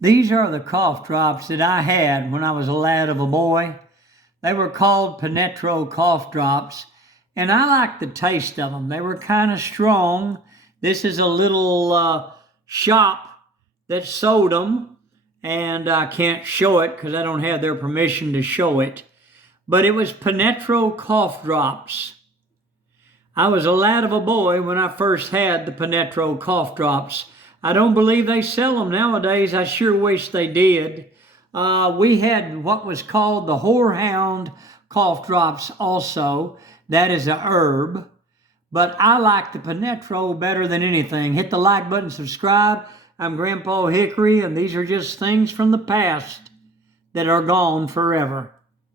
These are the cough drops that I had when I was a lad of a boy. They were called Penetro cough drops, and I liked the taste of them. They were kind of strong. This is a little shop that sold them, and I can't show it because I don't have their permission to show it. But it was Penetro cough drops. I was a lad of a boy when I first had the Penetro cough drops. I don't believe they sell them nowadays. I sure wish they did. We had what was called the Horehound cough drops also. That is a herb. But I like the Penetro better than anything. Hit the like button, subscribe. I'm Grandpa Hickory, and these are just things from the past that are gone forever.